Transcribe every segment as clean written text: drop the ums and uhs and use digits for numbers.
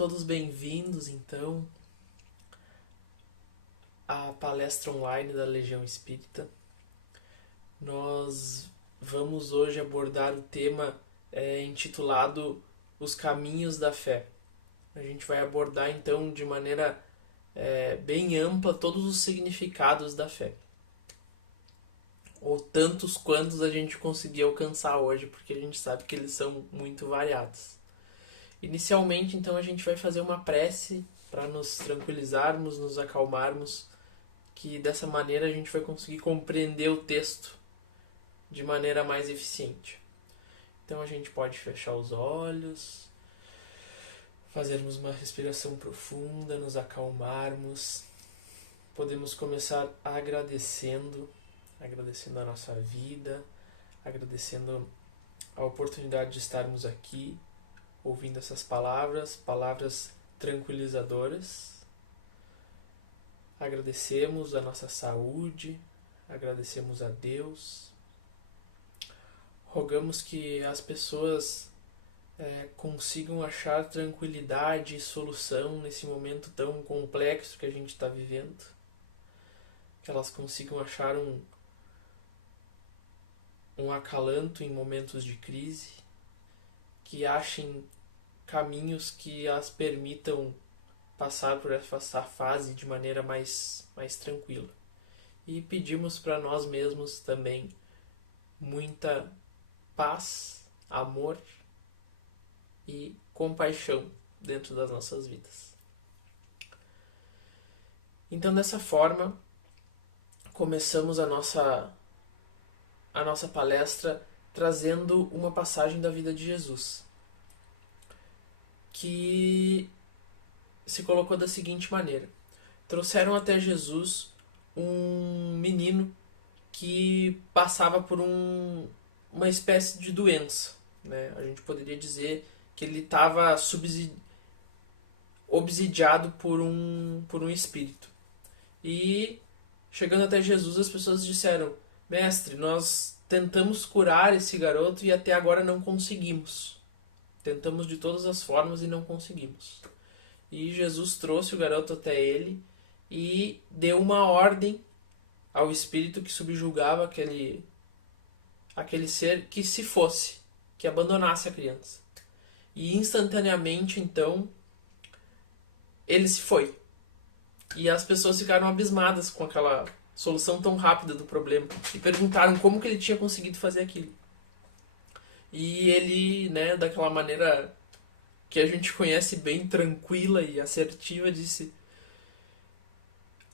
todos bem-vindos, então, à palestra online da Legião Espírita. Nós vamos hoje abordar o tema intitulado Os Caminhos da Fé. A gente vai abordar, então, de maneira bem ampla todos os significados da fé. Ou tantos quantos a gente conseguir alcançar hoje, porque a gente sabe que eles são muito variados. Inicialmente, então, a gente vai fazer uma prece para nos tranquilizarmos, nos acalmarmos, que dessa maneira a gente vai conseguir compreender o texto de maneira mais eficiente. Então a gente pode fechar os olhos, fazermos uma respiração profunda, nos acalmarmos. Podemos começar agradecendo a nossa vida, agradecendo a oportunidade de estarmos aqui, ouvindo essas palavras tranquilizadoras. Agradecemos a nossa saúde, agradecemos a Deus. Rogamos que as pessoas consigam achar tranquilidade e solução nesse momento tão complexo que a gente está vivendo. Que elas consigam achar um acalanto em momentos de crise, que achem caminhos que as permitam passar por essa fase de maneira mais tranquila. E pedimos para nós mesmos também muita paz, amor e compaixão dentro das nossas vidas. Então, dessa forma, começamos a nossa palestra trazendo uma passagem da vida de Jesus, que se colocou da seguinte maneira: trouxeram até Jesus um menino que passava por uma espécie de doença, né? A gente poderia dizer que ele estava obsidiado por um espírito. E chegando até Jesus, as pessoas disseram: Mestre, nós tentamos curar esse garoto e até agora não conseguimos. Tentamos de todas as formas e não conseguimos. E Jesus trouxe o garoto até ele e deu uma ordem ao espírito que subjugava aquele ser que se fosse, que abandonasse a criança. E instantaneamente, então, ele se foi. E as pessoas ficaram abismadas com aquela solução tão rápida do problema e perguntaram como que ele tinha conseguido fazer aquilo. E ele, né, daquela maneira que a gente conhece bem, tranquila e assertiva, disse: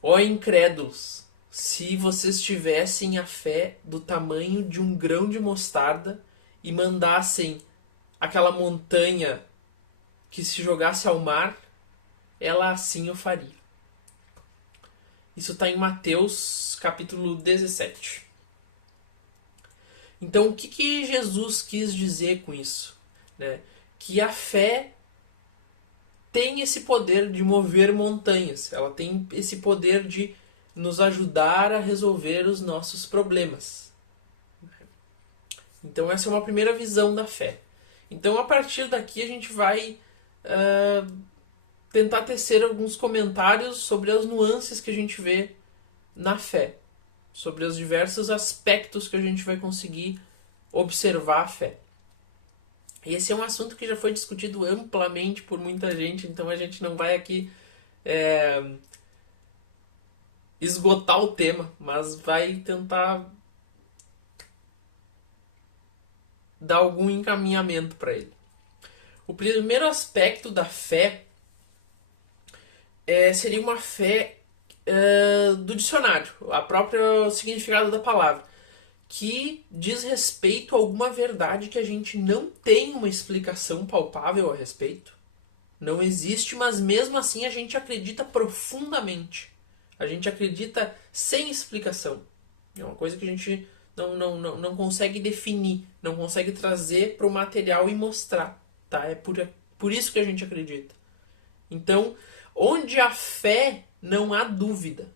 ó incrédulos, se vocês tivessem a fé do tamanho de um grão de mostarda e mandassem aquela montanha que se jogasse ao mar, ela assim o faria. Isso está em Mateus capítulo 17. Então, o que Jesus quis dizer com isso? Né? Que a fé tem esse poder de mover montanhas. Ela tem esse poder de nos ajudar a resolver os nossos problemas. Então, essa é uma primeira visão da fé. Então, a partir daqui, a gente vai tentar tecer alguns comentários sobre as nuances que a gente vê na fé, sobre os diversos aspectos que a gente vai conseguir observar a fé. Esse é um assunto que já foi discutido amplamente por muita gente, então a gente não vai aqui esgotar o tema, mas vai tentar dar algum encaminhamento para ele. O primeiro aspecto da fé seria uma fé do dicionário, a própria significado da palavra, que diz respeito a alguma verdade que a gente não tem uma explicação palpável a respeito. Não existe, mas mesmo assim a gente acredita profundamente. A gente acredita sem explicação. É uma coisa que a gente não consegue definir, não consegue trazer para o material e mostrar. Tá? É por isso que a gente acredita. Então, onde a fé não há dúvida.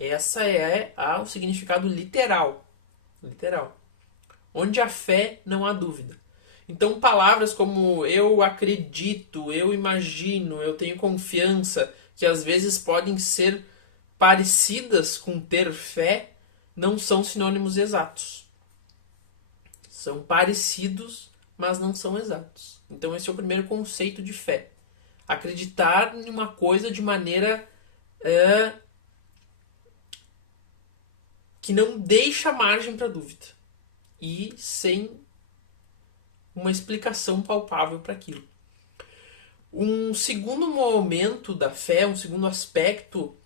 Essa é o significado literal. Onde a fé não há dúvida. Então palavras como eu acredito, eu imagino, eu tenho confiança, que às vezes podem ser parecidas com ter fé, não são sinônimos exatos. São parecidos, mas não são exatos. Então esse é o primeiro conceito de fé. Acreditar em uma coisa de maneira que não deixa margem para dúvida e sem uma explicação palpável para aquilo. Um segundo momento da fé, um segundo aspecto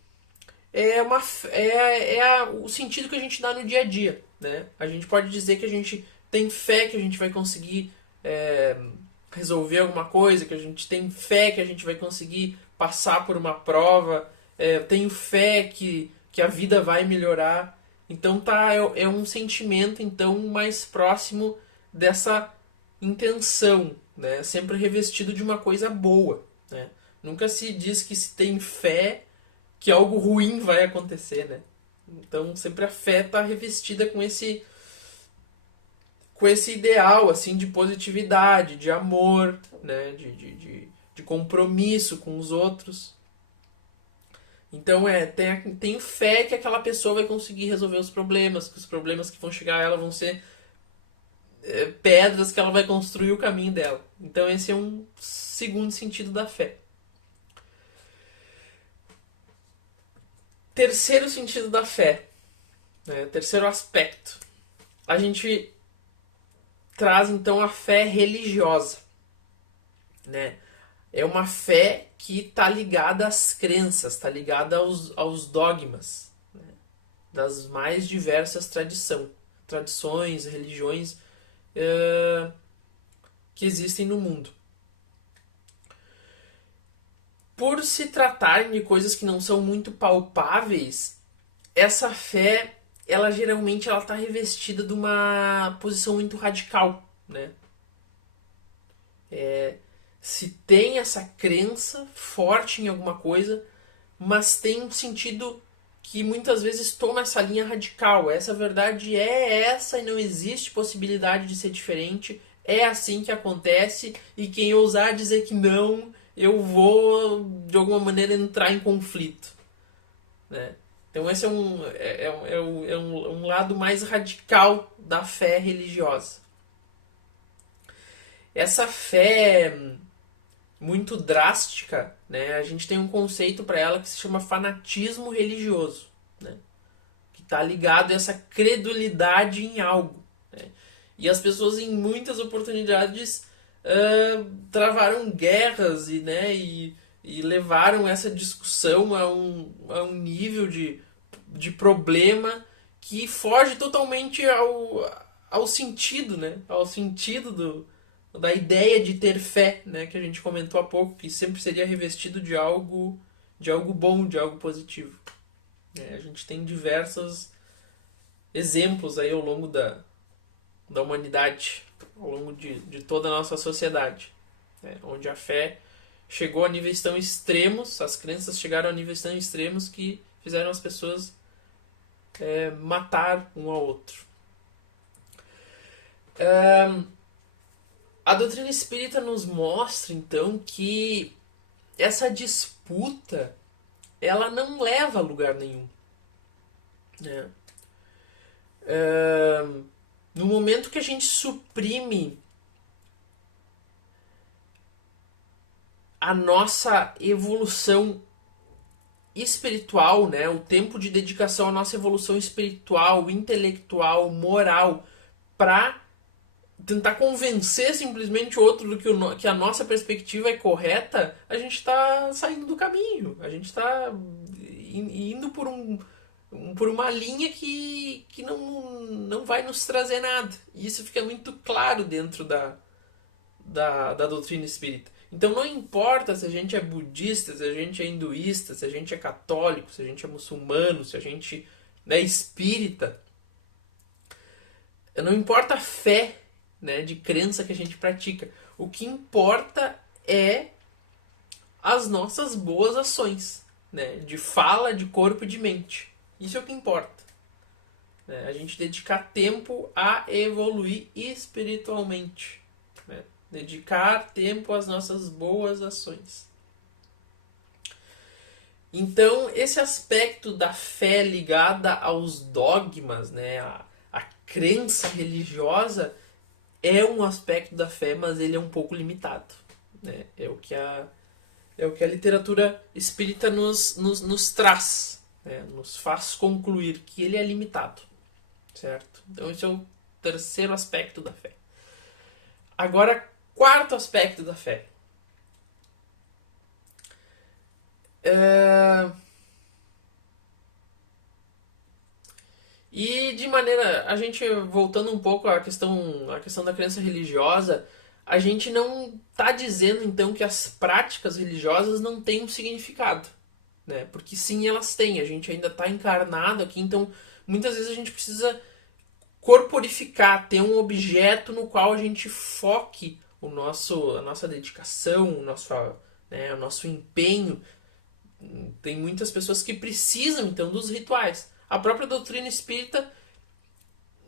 o sentido que a gente dá no dia a dia, né? A gente pode dizer que a gente tem fé que a gente vai conseguir resolver alguma coisa, que a gente tem fé que a gente vai conseguir passar por uma prova, tenho fé que a vida vai melhorar. Então é um sentimento então mais próximo dessa intenção, né? Sempre revestido de uma coisa boa, né? Nunca se diz que se tem fé que algo ruim vai acontecer, né? Então sempre a fé está revestida com esse ideal assim de positividade, de amor, né? De compromisso com os outros. Então tenho fé que aquela pessoa vai conseguir resolver os problemas, que os problemas que vão chegar a ela vão ser pedras que ela vai construir o caminho dela. Então esse é um segundo sentido da fé. Terceiro sentido da fé, né? Terceiro aspecto. A gente traz então a fé religiosa, né? É uma fé que está ligada às crenças, está ligada aos dogmas, né? Das mais diversas tradições, religiões que existem no mundo. Por se tratarem de coisas que não são muito palpáveis, essa fé, ela geralmente está revestida de uma posição muito radical, né? Se tem essa crença forte em alguma coisa, mas tem um sentido que muitas vezes toma essa linha radical. Essa verdade é essa e não existe possibilidade de ser diferente. É assim que acontece e quem ousar dizer que não, eu vou de alguma maneira entrar em conflito, né? Então esse é um lado mais radical da fé religiosa. Essa fé muito drástica, né? A gente tem um conceito para ela que se chama fanatismo religioso, né? Que está ligado a essa credulidade em algo, né? E as pessoas em muitas oportunidades travaram guerras e levaram essa discussão a um nível de problema que foge totalmente ao sentido, né? Ao sentido da ideia de ter fé, né? Que a gente comentou há pouco, que sempre seria revestido de algo bom, de algo positivo. A gente tem diversos exemplos aí ao longo da humanidade, ao longo de toda a nossa sociedade, né? Onde a fé chegou a níveis tão extremos, as crenças chegaram a níveis tão extremos que fizeram as pessoas matar um ao outro. A doutrina espírita nos mostra, então, que essa disputa ela não leva a lugar nenhum, né? No momento que a gente suprime a nossa evolução espiritual, né? O tempo de dedicação à nossa evolução espiritual, intelectual, moral, para tentar convencer simplesmente o outro do que a nossa perspectiva é correta, a gente está saindo do caminho. A gente está indo por uma linha que não vai nos trazer nada. E isso fica muito claro dentro da doutrina espírita. Então não importa se a gente é budista, se a gente é hinduísta, se a gente é católico, se a gente é muçulmano, se a gente é espírita. Não importa a fé, né, de crença que a gente pratica. O que importa é as nossas boas ações, né, de fala, de corpo e de mente. Isso é o que importa. A gente dedicar tempo a evoluir espiritualmente. Dedicar tempo às nossas boas ações. Então, esse aspecto da fé ligada aos dogmas, né, a crença religiosa, é um aspecto da fé, mas ele é um pouco limitado. Né? É o que a literatura espírita nos traz, né? Nos faz concluir que ele é limitado. Certo? Então, esse é o terceiro aspecto da fé. Agora, quarto aspecto da fé. E de maneira, a gente voltando um pouco à questão da crença religiosa, a gente não está dizendo então que as práticas religiosas não têm um significado, né? Porque sim, elas têm. A gente ainda está encarnado aqui, então muitas vezes a gente precisa corporificar, ter um objeto no qual a gente foque a nossa dedicação, o nosso empenho. Tem muitas pessoas que precisam então dos rituais. A própria doutrina espírita,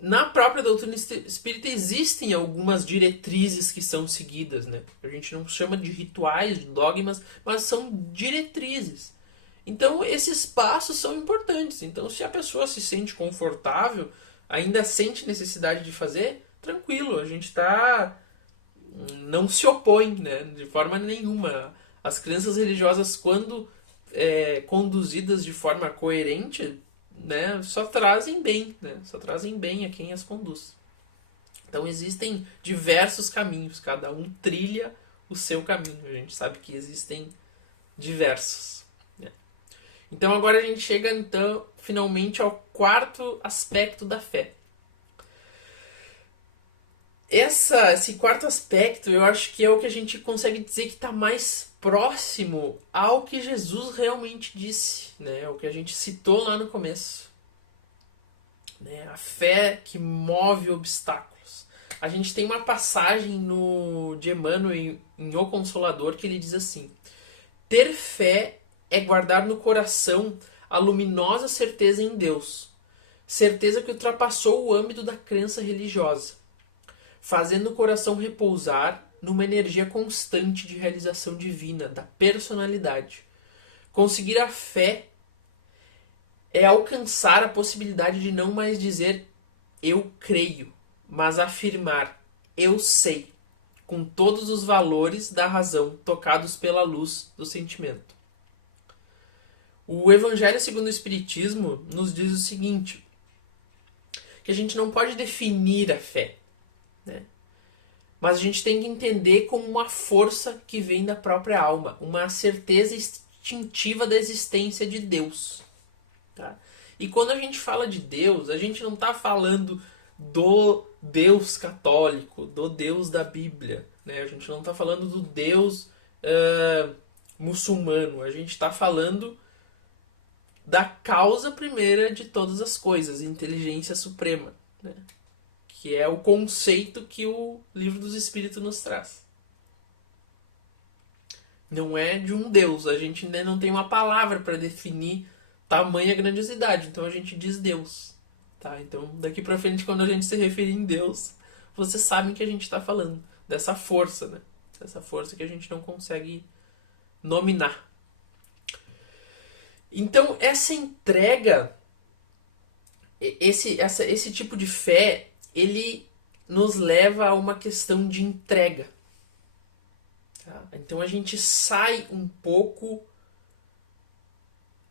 na própria doutrina espírita existem algumas diretrizes que são seguidas, né? A gente não chama de rituais, de dogmas, mas são diretrizes. Então esses passos são importantes. Então se a pessoa se sente confortável, ainda sente necessidade de fazer, tranquilo, a gente não se opõe, né? De forma nenhuma. As crenças religiosas, quando conduzidas de forma coerente, né, só trazem bem, né? Só trazem bem a quem as conduz. Então existem diversos caminhos, cada um trilha o seu caminho. A gente sabe que existem diversos. Né? Então agora a gente chega então finalmente ao quarto aspecto da fé. Esse quarto aspecto eu acho que é o que a gente consegue dizer que está mais próximo ao que Jesus realmente disse, né? O que a gente citou lá no começo. Né? A fé que move obstáculos. A gente tem uma passagem de Emmanuel em O Consolador que ele diz assim: ter fé é guardar no coração a luminosa certeza em Deus, certeza que ultrapassou o âmbito da crença religiosa, fazendo o coração repousar numa energia constante de realização divina, da personalidade. Conseguir a fé é alcançar a possibilidade de não mais dizer eu creio, mas afirmar eu sei, com todos os valores da razão tocados pela luz do sentimento. O Evangelho segundo o Espiritismo nos diz o seguinte, que a gente não pode definir a fé, né? Mas a gente tem que entender como uma força que vem da própria alma, uma certeza instintiva da existência de Deus. Tá? E quando a gente fala de Deus, a gente não está falando do Deus católico, do Deus da Bíblia. Né? A gente não está falando do Deus muçulmano. A gente está falando da causa primeira de todas as coisas, inteligência suprema. Né? Que é o conceito que o Livro dos Espíritos nos traz. Não é de um Deus. A gente ainda não tem uma palavra para definir tamanha grandiosidade. Então a gente diz Deus. Tá? Então daqui para frente, quando a gente se referir em Deus, vocês sabem que a gente está falando dessa força, né? Dessa força que a gente não consegue nominar. Então essa entrega, esse tipo de fé, ele nos leva a uma questão de entrega. Tá? Então a gente sai um pouco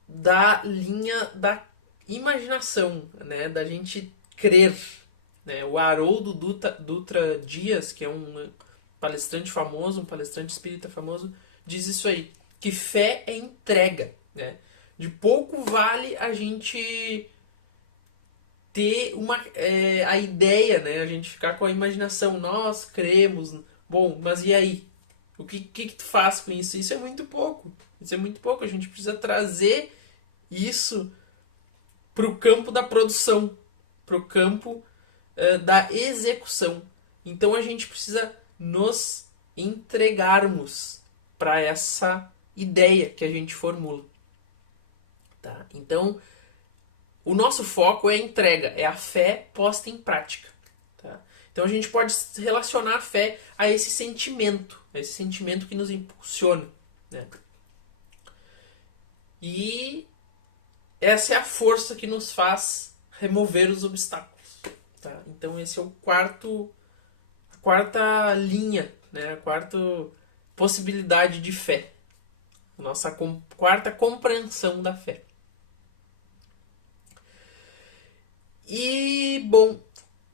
da linha da imaginação, né? Da gente crer. Né? O Haroldo Dutra Dias, que é um palestrante famoso, um palestrante espírita famoso, diz isso aí, que fé é entrega. Né? De pouco vale a gente ter a ideia, né? A gente ficar com a imaginação, nós cremos, bom, mas e aí? O que tu faz com isso? Isso é muito pouco. Isso é muito pouco. A gente precisa trazer isso para o campo da produção, para o campo da execução. Então a gente precisa nos entregarmos para essa ideia que a gente formula. Tá? Então, o nosso foco é a entrega, é a fé posta em prática. Tá? Então a gente pode relacionar a fé a esse sentimento que nos impulsiona, né? E essa é a força que nos faz remover os obstáculos, tá? Então esse é a quarta linha, né? A quarta possibilidade de fé. A nossa quarta compreensão da fé. E, bom,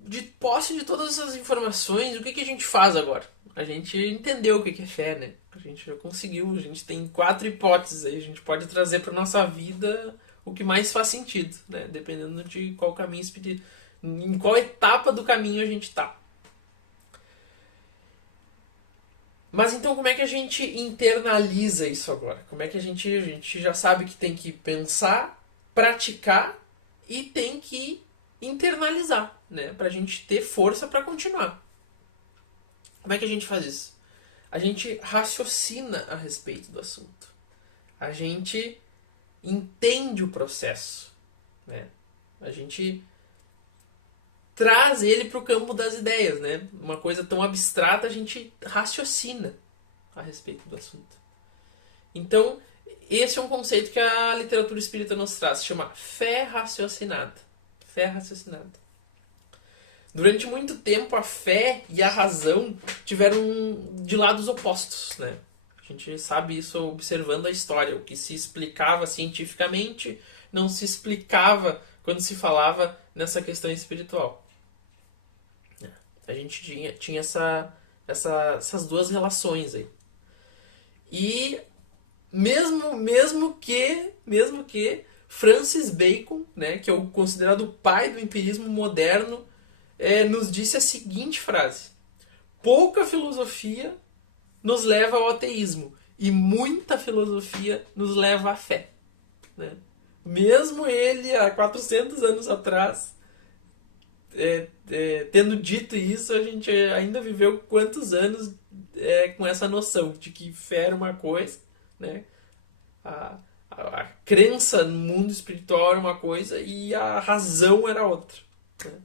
de posse de todas essas informações, o que a gente faz agora? A gente entendeu o que é fé, né? A gente já conseguiu, a gente tem 4 hipóteses aí, a gente pode trazer para nossa vida o que mais faz sentido, né? Dependendo de qual caminho espiritual, em qual etapa do caminho a gente está. Mas então como é que a gente internaliza isso agora? Como é que a gente já sabe que tem que pensar, praticar e tem que internalizar, né? Pra gente ter força para continuar. Como é que a gente faz isso? A gente raciocina a respeito do assunto. A gente entende o processo, né? A gente traz ele para o campo das ideias, né? Uma coisa tão abstrata, a gente raciocina a respeito do assunto. Então, esse é um conceito que a literatura espírita nos traz, se chama fé raciocinada. Fé raciocinada. Durante muito tempo, a fé e a razão tiveram de lados opostos, né? A gente sabe isso observando a história. O que se explicava cientificamente não se explicava quando se falava nessa questão espiritual. A gente tinha essas duas relações aí. E mesmo que Francis Bacon, né, que é o considerado pai do empirismo moderno, nos disse a seguinte frase: pouca filosofia nos leva ao ateísmo e muita filosofia nos leva à fé, né? Mesmo ele, há 400 anos atrás, tendo dito isso, a gente ainda viveu quantos anos com essa noção de que fé era uma coisa, né? A crença no mundo espiritual era uma coisa e a razão era outra, né?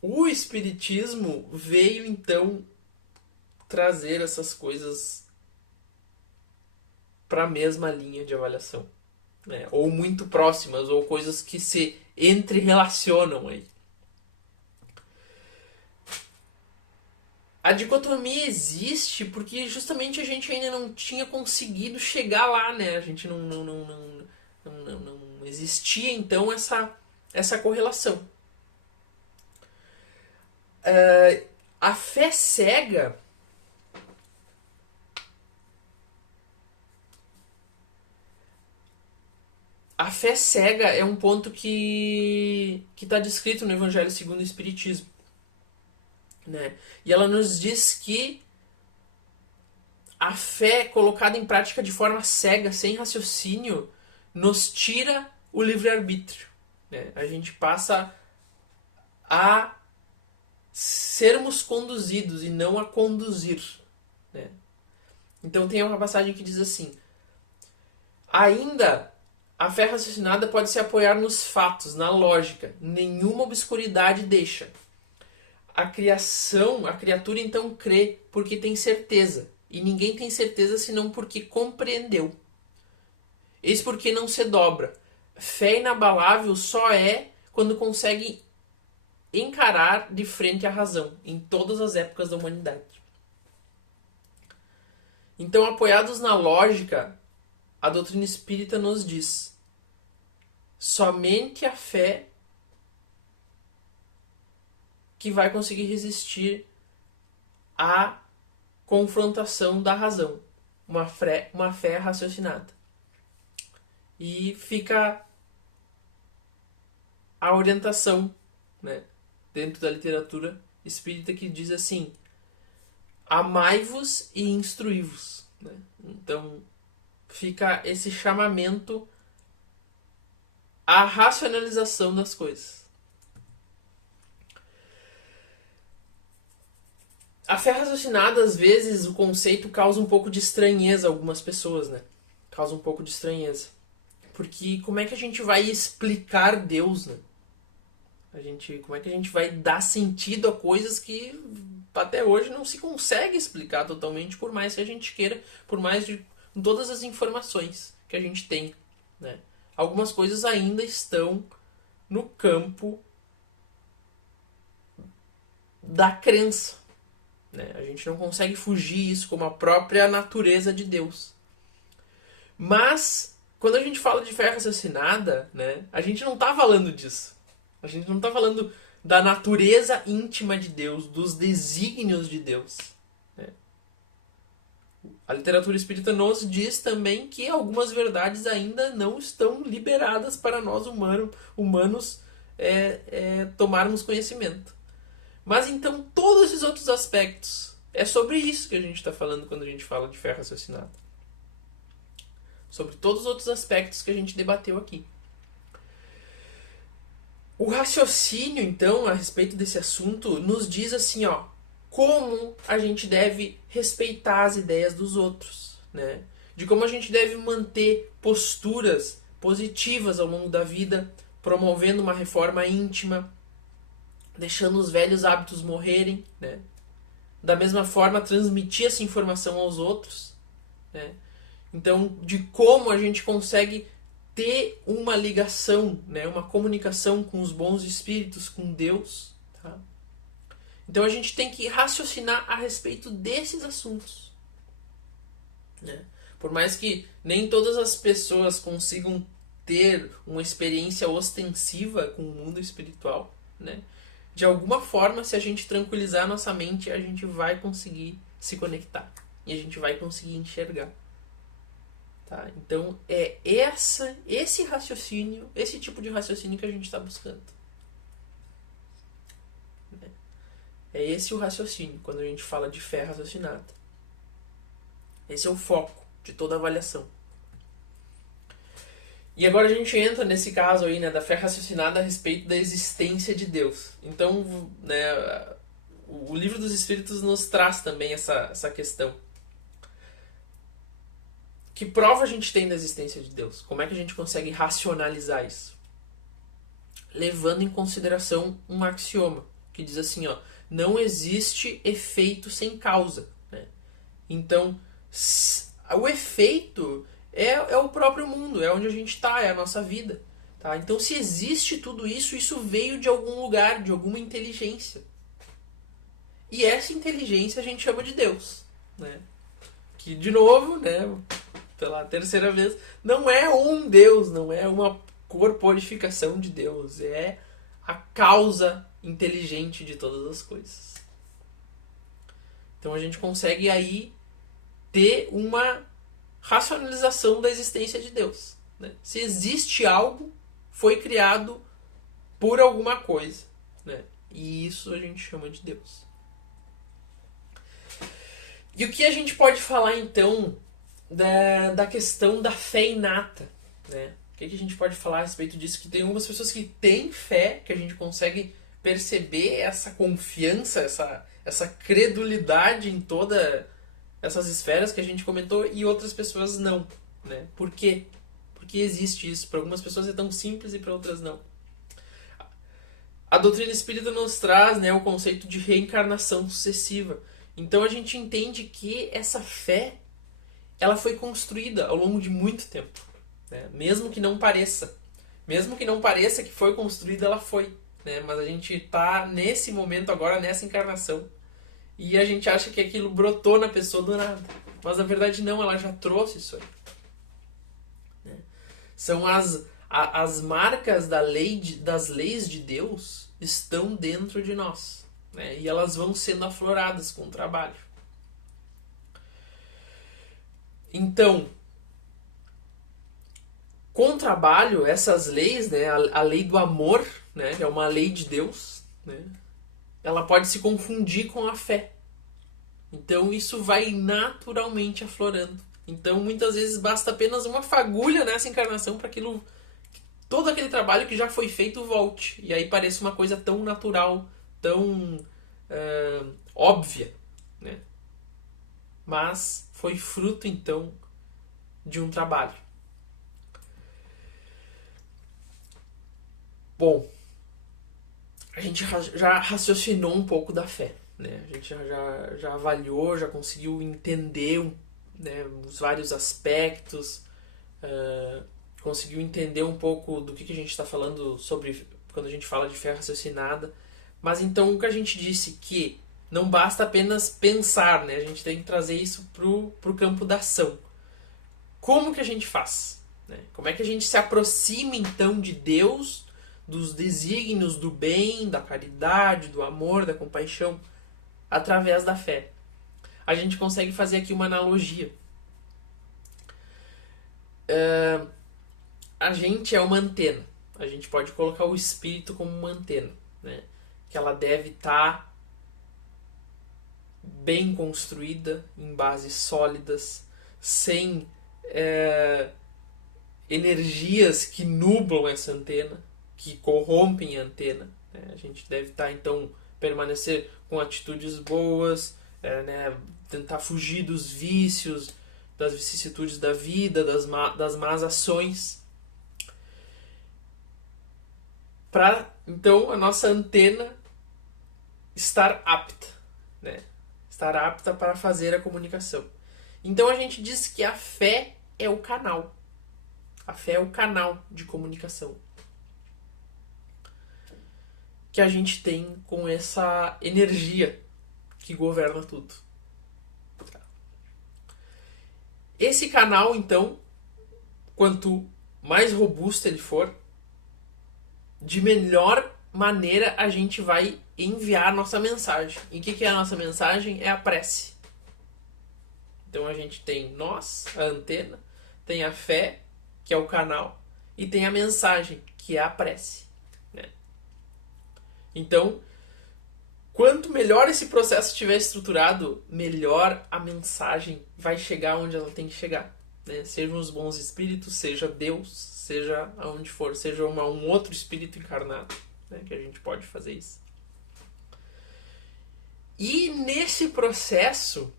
O espiritismo veio então trazer essas coisas para a mesma linha de avaliação, né? Ou muito próximas, ou coisas que se entre-relacionam aí. A dicotomia existe porque justamente a gente ainda não tinha conseguido chegar lá, né? A gente não existia então essa correlação. A fé cega é um ponto que está descrito no Evangelho segundo o Espiritismo, né? E ela nos diz que a fé colocada em prática de forma cega, sem raciocínio, nos tira o livre-arbítrio, né? A gente passa a sermos conduzidos e não a conduzir, né? Então tem uma passagem que diz assim: ainda a fé raciocinada pode se apoiar nos fatos, na lógica, nenhuma obscuridade deixa. A criatura então crê porque tem certeza, e ninguém tem certeza senão porque compreendeu. Eis porque não se dobra. Fé inabalável só é quando consegue encarar de frente a razão, em todas as épocas da humanidade. Então, apoiados na lógica, a doutrina espírita nos diz: somente a fé que vai conseguir resistir à confrontação da razão. Uma fé raciocinada. E fica a orientação, né, dentro da literatura espírita, que diz assim: amai-vos e instruí-vos, né? Então fica esse chamamento à racionalização das coisas. A fé raciocinada, às vezes, o conceito causa um pouco de estranheza a algumas pessoas, né? Causa um pouco de estranheza. Porque como é que a gente vai explicar Deus, né? Como é que a gente vai dar sentido a coisas que até hoje não se consegue explicar totalmente, por mais que a gente queira, por mais de todas as informações que a gente tem, né? Algumas coisas ainda estão no campo da crença, né? A gente não consegue fugir isso como a própria natureza de Deus. Mas quando a gente fala de fé raciocinada, né, a gente não está falando disso. A gente não está falando da natureza íntima de Deus, dos desígnios de Deus, né? A literatura espírita nos diz também que algumas verdades ainda não estão liberadas para nós humanos tomarmos conhecimento. Mas então todos esses outros aspectos, é sobre isso que a gente está falando quando a gente fala de fé raciocinada. Sobre todos os outros aspectos que a gente debateu aqui. O raciocínio, então, a respeito desse assunto, nos diz assim, ó, como a gente deve respeitar as ideias dos outros, né? De como a gente deve manter posturas positivas ao longo da vida, promovendo uma reforma íntima, deixando os velhos hábitos morrerem, né? Da mesma forma, transmitir essa informação aos outros, né? Então, de como a gente consegue ter uma ligação, né, uma comunicação com os bons espíritos, com Deus. Tá? Então a gente tem que raciocinar a respeito desses assuntos. Né? Por mais que nem todas as pessoas consigam ter uma experiência ostensiva com o mundo espiritual, né? De alguma forma, se a gente tranquilizar a nossa mente, a gente vai conseguir se conectar. E a gente vai conseguir enxergar. Tá? Então é esse raciocínio, esse tipo de raciocínio que a gente está buscando. É esse o raciocínio quando a gente fala de fé raciocinada. Esse é o foco de toda avaliação. E agora a gente entra nesse caso aí, né, da fé raciocinada a respeito da existência de Deus. Então, né, o Livro dos Espíritos nos traz também essa questão. Que prova a gente tem da existência de Deus? Como é que a gente consegue racionalizar isso? Levando em consideração um axioma que diz assim, ó, não existe efeito sem causa, né? Então, o efeito é o próprio mundo, é onde a gente está, é a nossa vida. Tá? Então, se existe tudo isso, isso veio de algum lugar, de alguma inteligência. E essa inteligência a gente chama de Deus, né? Que, de novo, né, pela terceira vez, não é um Deus, não é uma corporificação de Deus, é a causa inteligente de todas as coisas. Então a gente consegue aí ter uma racionalização da existência de Deus, né? Se existe algo, foi criado por alguma coisa, né? E isso a gente chama de Deus. E o que a gente pode falar então da questão da fé inata, né? O que a gente pode falar a respeito disso? Que tem algumas pessoas que têm fé, que a gente consegue perceber essa confiança, essa credulidade em todas essas esferas que a gente comentou, e outras pessoas não, né? Por quê? Porque existe isso. Para algumas pessoas é tão simples e para outras não. A doutrina espírita nos traz, né, o conceito de reencarnação sucessiva. Então a gente entende que essa fé ela foi construída ao longo de muito tempo, né? Mesmo que não pareça. Mesmo que não pareça que foi construída, ela foi, né? Mas a gente está nesse momento agora, nessa encarnação, e a gente acha que aquilo brotou na pessoa do nada. Mas na verdade não, ela já trouxe isso aí. Né? São as marcas das leis de Deus estão dentro de nós, né? E elas vão sendo afloradas com o trabalho. Então, com o trabalho, essas leis, né, a lei do amor, né, que é uma lei de Deus, né, ela pode se confundir com a fé. Então isso vai naturalmente aflorando. Então muitas vezes basta apenas uma fagulha nessa encarnação para aquilo, todo aquele trabalho que já foi feito volte. E aí parece uma coisa tão natural, tão óbvia, né? Mas foi fruto então de um trabalho. Bom, a gente já raciocinou um pouco da fé, né? A gente já avaliou, já conseguiu entender, né, os vários aspectos, conseguiu entender um pouco do que a gente está falando sobre quando a gente fala de fé raciocinada. Mas então o que a gente disse que não basta apenas pensar, né? A gente tem que trazer isso pro campo da ação. Como que a gente faz? Né? Como é que a gente se aproxima então de Deus, dos desígnios do bem, da caridade, do amor, da compaixão, através da fé? A gente consegue fazer aqui uma analogia. A gente é uma antena. A gente pode colocar o espírito como uma antena, né? Que ela deve estar bem construída, em bases sólidas, sem energias que nublam essa antena, que corrompem a antena. Né? A gente deve estar, então, permanecer com atitudes boas, né? Tentar fugir dos vícios, das vicissitudes da vida, das más ações. Para, então, a nossa antena estar apta, né? Estar apta para fazer a comunicação. Então a gente diz que a fé é o canal. A fé é o canal de comunicação que a gente tem com essa energia que governa tudo. Esse canal, então, quanto mais robusto ele for, de melhor maneira a gente vai enviar a nossa mensagem. E o que é a nossa mensagem? É a prece. Então a gente tem nós, a antena, tem a fé, que é o canal, e tem a mensagem, que é a prece. Né? Então, quanto melhor esse processo estiver estruturado, melhor a mensagem vai chegar onde ela tem que chegar. Né? Sejam os bons espíritos, seja Deus, seja aonde for, seja um outro espírito encarnado, né? Que a gente pode fazer isso. E nesse processo,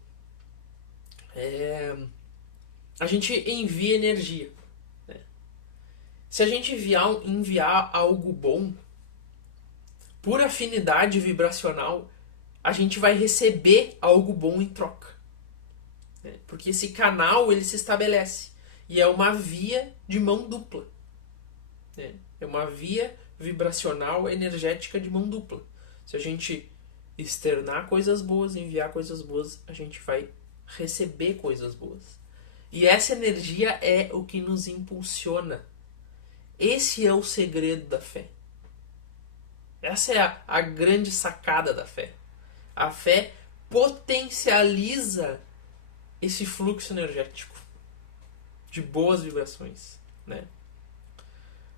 a gente envia energia. Né? Se a gente enviar algo bom, por afinidade vibracional, a gente vai receber algo bom em troca. Né? Porque esse canal ele se estabelece. E é uma via de mão dupla. Né? É uma via vibracional energética de mão dupla. Se a gente externar coisas boas, enviar coisas boas, a gente vai receber coisas boas. E essa energia é o que nos impulsiona. Esse é o segredo da fé. Essa é a grande sacada da fé. A fé potencializa esse fluxo energético de boas vibrações, né?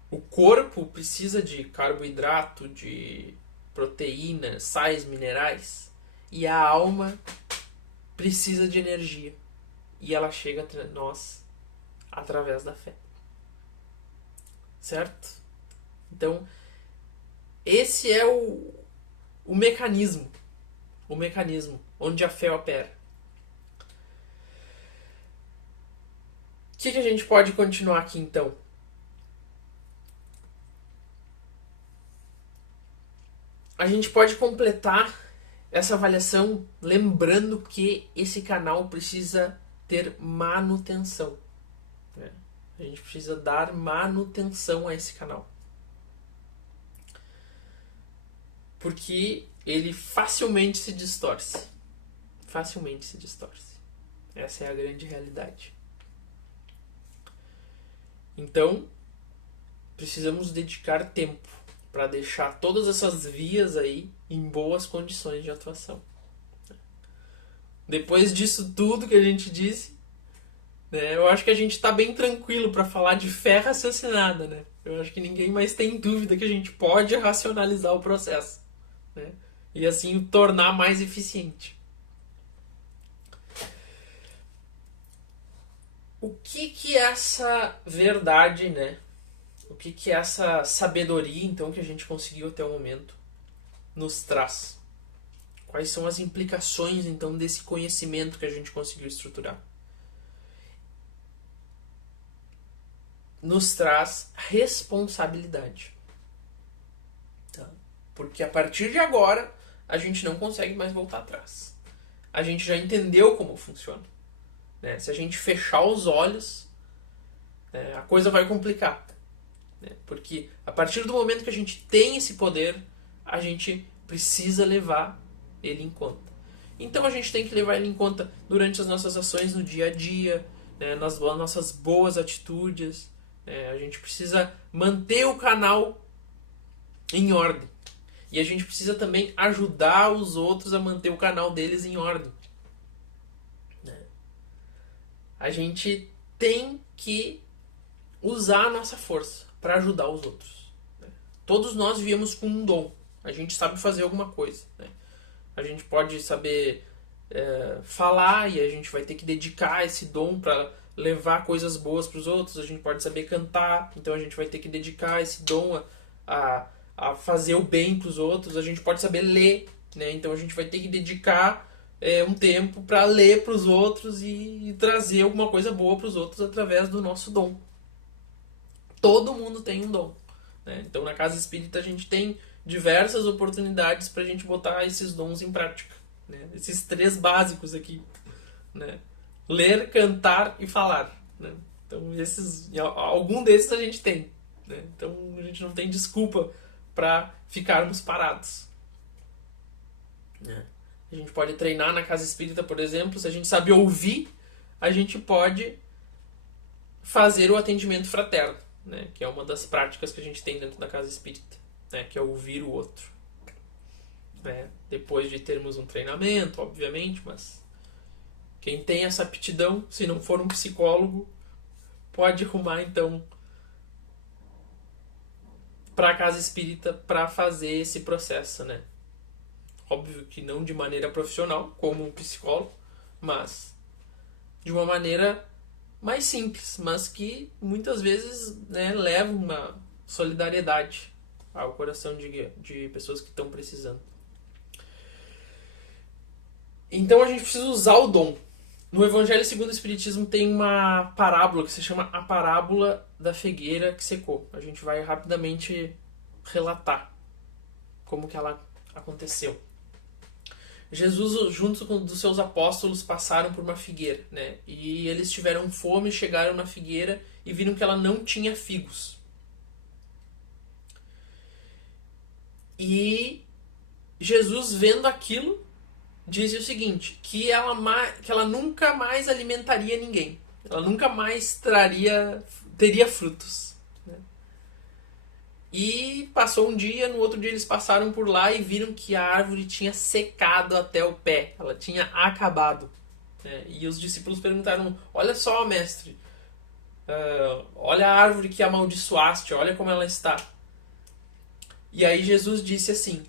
O corpo precisa de carboidrato, de proteínas, sais minerais, e a alma precisa de energia. E ela chega até nós através da fé. Certo? Então, esse é o mecanismo. O mecanismo onde a fé opera. O que a gente pode continuar aqui, então? A gente pode completar essa avaliação lembrando que esse canal precisa ter manutenção. Né? A gente precisa dar manutenção a esse canal. Porque ele facilmente se distorce. Facilmente se distorce. Essa é a grande realidade. Então, precisamos dedicar tempo para deixar todas essas vias aí em boas condições de atuação. Depois disso tudo que a gente disse, né, eu acho que a gente está bem tranquilo para falar de fé raciocinada. Né? Eu acho que ninguém mais tem dúvida que a gente pode racionalizar o processo. Né? E assim o tornar mais eficiente. O que é essa verdade, né? O que essa sabedoria, então, que a gente conseguiu até o momento, nos traz? Quais são as implicações, então, desse conhecimento que a gente conseguiu estruturar? Nos traz responsabilidade. Tá? Porque a partir de agora, a gente não consegue mais voltar atrás. A gente já entendeu como funciona. Né? Se a gente fechar os olhos, a coisa vai complicar. Né? Porque a partir do momento que a gente tem esse poder, a gente precisa levar ele em conta. Então a gente tem que levar ele em conta durante as nossas ações no dia a dia, né? Nas nossas boas atitudes. A gente precisa manter o canal em ordem. E a gente precisa também ajudar os outros a manter o canal deles em ordem. A gente tem que usar a nossa força para ajudar os outros. Todos nós viemos com um dom. A gente sabe fazer alguma coisa. A gente pode saber falar e a gente vai ter que dedicar esse dom para levar coisas boas para os outros. A gente pode saber cantar, então a gente vai ter que dedicar esse dom a fazer o bem para os outros. A gente pode saber ler, né? Então a gente vai ter que dedicar um tempo para ler para os outros e trazer alguma coisa boa para os outros através do nosso dom. Todo mundo tem um dom. Né? Então na Casa Espírita a gente tem diversas oportunidades para a gente botar esses dons em prática. Né? Esses 3 básicos aqui. Né? Ler, cantar e falar. Né? Então algum desses a gente tem. Né? Então a gente não tem desculpa para ficarmos parados. Né? A gente pode treinar na Casa Espírita, por exemplo. Se a gente sabe ouvir, a gente pode fazer o atendimento fraterno. Né? Que é uma das práticas que a gente tem dentro da Casa Espírita. Né? Que é ouvir o outro. Depois de termos um treinamento, obviamente, mas quem tem essa aptidão, se não for um psicólogo, pode arrumar então para a Casa Espírita para fazer esse processo, né? Óbvio que não de maneira profissional, como um psicólogo, mas de uma maneira mais simples, mas que muitas vezes, né, leva uma solidariedade ao coração de pessoas que estão precisando. Então a gente precisa usar o dom. No Evangelho segundo o Espiritismo tem uma parábola que se chama a parábola da figueira que secou. A gente vai rapidamente relatar como que ela aconteceu. Jesus, junto com os seus apóstolos, passaram por uma figueira, né? E eles tiveram fome, chegaram na figueira e viram que ela não tinha figos. E Jesus, vendo aquilo, dizia o seguinte, que ela nunca mais alimentaria ninguém. Ela nunca mais teria frutos. Né? E passou um dia, no outro dia eles passaram por lá e viram que a árvore tinha secado até o pé. Ela tinha acabado. Né? E os discípulos perguntaram, olha só, mestre, olha a árvore que amaldiçoaste, olha como ela está. E aí Jesus disse assim,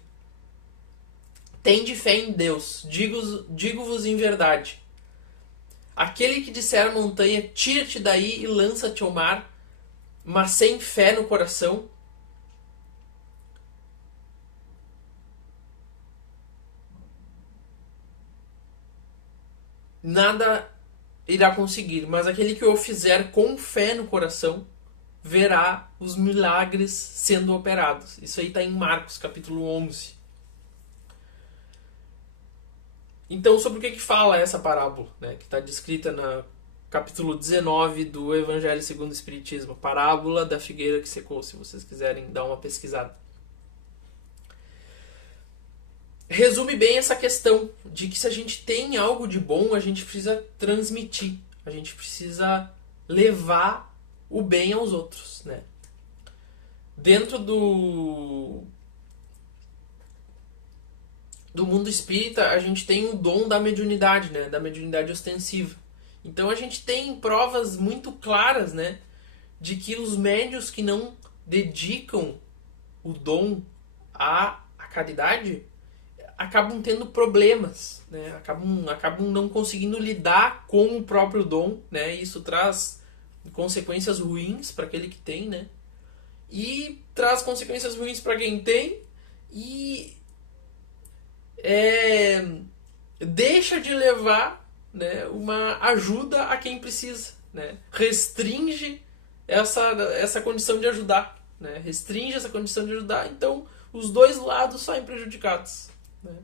tende fé em Deus, digo-vos em verdade. Aquele que disser à montanha, tira-te daí e lança-te ao mar, mas sem fé no coração, nada irá conseguir. Mas aquele que o fizer com fé no coração, verá os milagres sendo operados. Isso aí está em Marcos, capítulo 11. Então, sobre o que fala essa parábola, né, que está descrita no capítulo 19 do Evangelho segundo o Espiritismo, parábola da figueira que secou, se vocês quiserem dar uma pesquisada. Resume bem essa questão de que se a gente tem algo de bom, a gente precisa transmitir, a gente precisa levar o bem aos outros. Né? Dentro do mundo espírita, a gente tem o dom da mediunidade, né? Da mediunidade ostensiva. Então a gente tem provas muito claras, né? De que os médiuns que não dedicam o dom à caridade acabam tendo problemas, né? Acabam não conseguindo lidar com o próprio dom, né? Isso traz consequências ruins para aquele que tem, né? E traz consequências ruins para quem tem e deixa de levar, né, uma ajuda a quem precisa, né? Restringe essa condição de ajudar, né? Restringe essa condição de ajudar, então os dois lados saem prejudicados, né?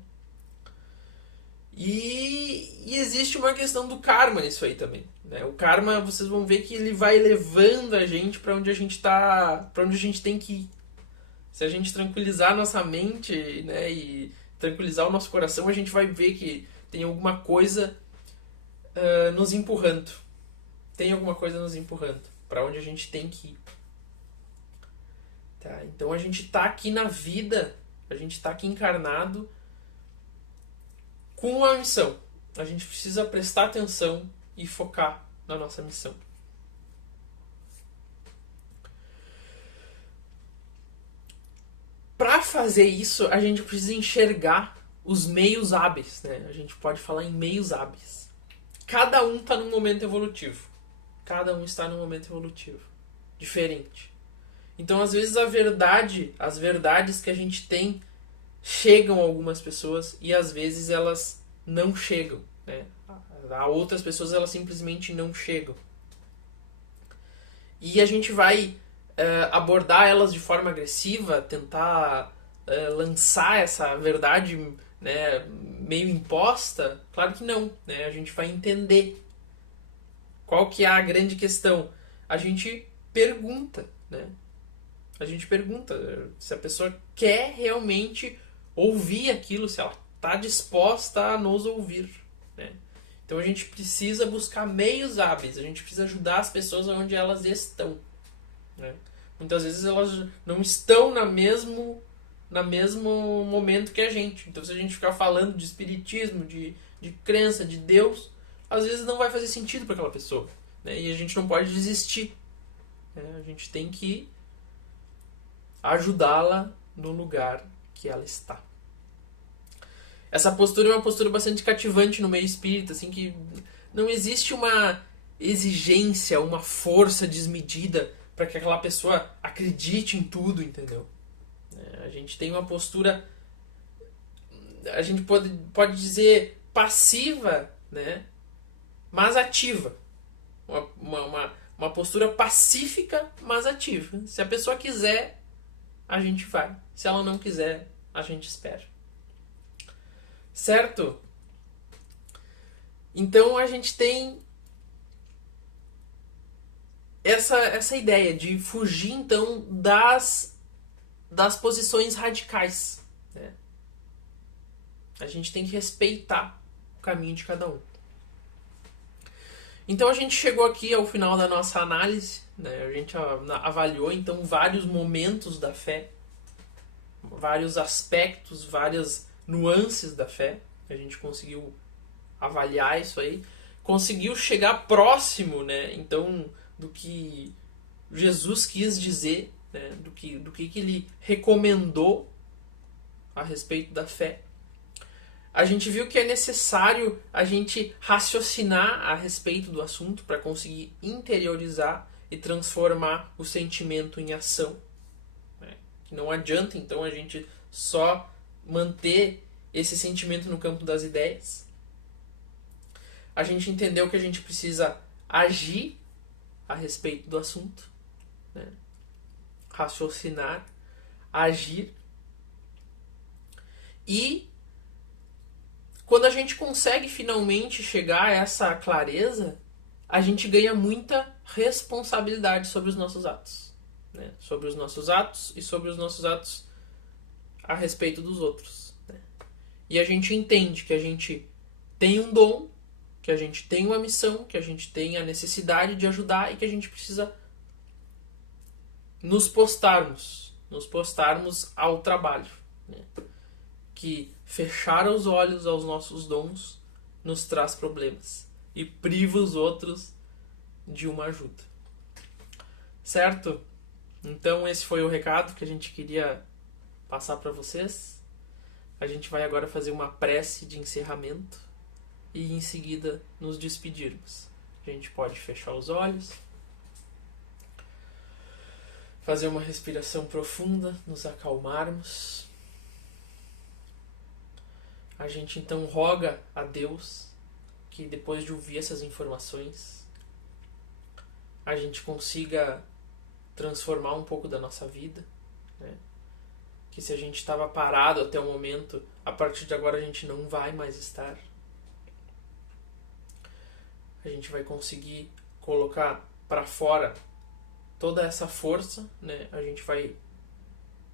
E existe uma questão do karma nisso aí também, né? O karma, vocês vão ver que ele vai levando a gente para onde a gente tá, para onde a gente tem que ir. Se a gente tranquilizar a nossa mente, né, e tranquilizar o nosso coração, a gente vai ver que tem alguma coisa nos empurrando. Tem alguma coisa nos empurrando para onde a gente tem que ir. Tá? Então a gente tá aqui na vida, a gente tá aqui encarnado com uma missão. A gente precisa prestar atenção e focar na nossa missão. Para fazer isso, a gente precisa enxergar os meios hábeis, né? A gente pode falar em meios hábeis. Cada um está num momento evolutivo. Cada um está num momento evolutivo diferente. Então, às vezes, as verdades que a gente tem chegam a algumas pessoas e às vezes elas não chegam, né? A outras pessoas elas simplesmente não chegam. E a gente vai abordar elas de forma agressiva, tentar lançar essa verdade, né, meio imposta? Claro que não, né? A gente vai entender. Qual que é a grande questão? A gente pergunta, né? A gente pergunta se a pessoa quer realmente ouvir aquilo, se ela está disposta a nos ouvir, né? Então a gente precisa buscar meios hábeis, a gente precisa ajudar as pessoas onde elas estão, né? Muitas vezes elas não estão no mesmo momento que a gente. Então se a gente ficar falando de espiritismo, de crença, de Deus, às vezes não vai fazer sentido para aquela pessoa, né? E a gente não pode desistir, né? A gente tem que ajudá-la no lugar que ela está. Essa postura é uma postura bastante cativante no meio espírita, assim, que não existe uma exigência, uma força desmedida para que aquela pessoa acredite em tudo, entendeu? A gente tem uma postura, a gente pode dizer passiva, né? Mas ativa. Uma postura pacífica, mas ativa. Se a pessoa quiser, a gente vai. Se ela não quiser, a gente espera. Certo? Então a gente tem essa ideia de fugir então das posições radicais, né? A gente tem que respeitar o caminho de cada um. Então a gente chegou aqui ao final da nossa análise, né? A gente avaliou então vários momentos da fé, vários aspectos, várias nuances da fé. A gente conseguiu avaliar isso aí, conseguiu chegar próximo, né? Então do que Jesus quis dizer, né? do que ele recomendou a respeito da fé. A gente viu que é necessário a gente raciocinar a respeito do assunto para conseguir interiorizar e transformar o sentimento em ação, né? Não adianta então a gente só manter esse sentimento no campo das ideias. A gente entendeu que a gente precisa agir a respeito do assunto, né? Raciocinar, agir. E quando a gente consegue finalmente chegar a essa clareza, a gente ganha muita responsabilidade sobre os nossos atos, né? Sobre os nossos atos e sobre os nossos atos a respeito dos outros, né? E a gente entende que a gente tem um dom, que a gente tem uma missão, que a gente tem a necessidade de ajudar e que a gente precisa nos postarmos ao trabalho, né? Que fechar os olhos aos nossos dons nos traz problemas e priva os outros de uma ajuda. Certo? Então esse foi o recado que a gente queria passar para vocês. A gente vai agora fazer uma prece de encerramento e em seguida nos despedirmos. A gente pode fechar os olhos, fazer uma respiração profunda, nos acalmarmos. A gente então roga a Deus que depois de ouvir essas informações a gente consiga transformar um pouco da nossa vida, né? que se a gente estava parado até o momento, a partir de agora a gente não vai mais estar. A gente vai conseguir colocar para fora toda essa força, né? A gente vai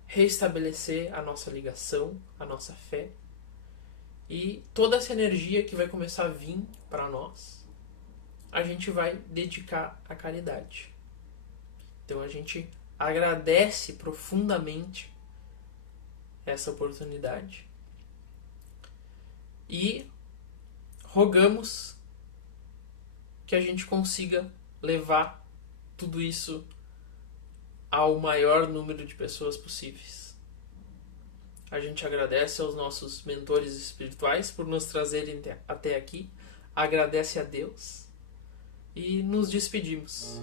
restabelecer a nossa ligação, a nossa fé, e toda essa energia que vai começar a vir para nós, a gente vai dedicar à caridade. Então a gente agradece profundamente essa oportunidade e rogamos que a gente consiga levar tudo isso ao maior número de pessoas possíveis. A gente agradece aos nossos mentores espirituais por nos trazerem até aqui, agradece a Deus e nos despedimos.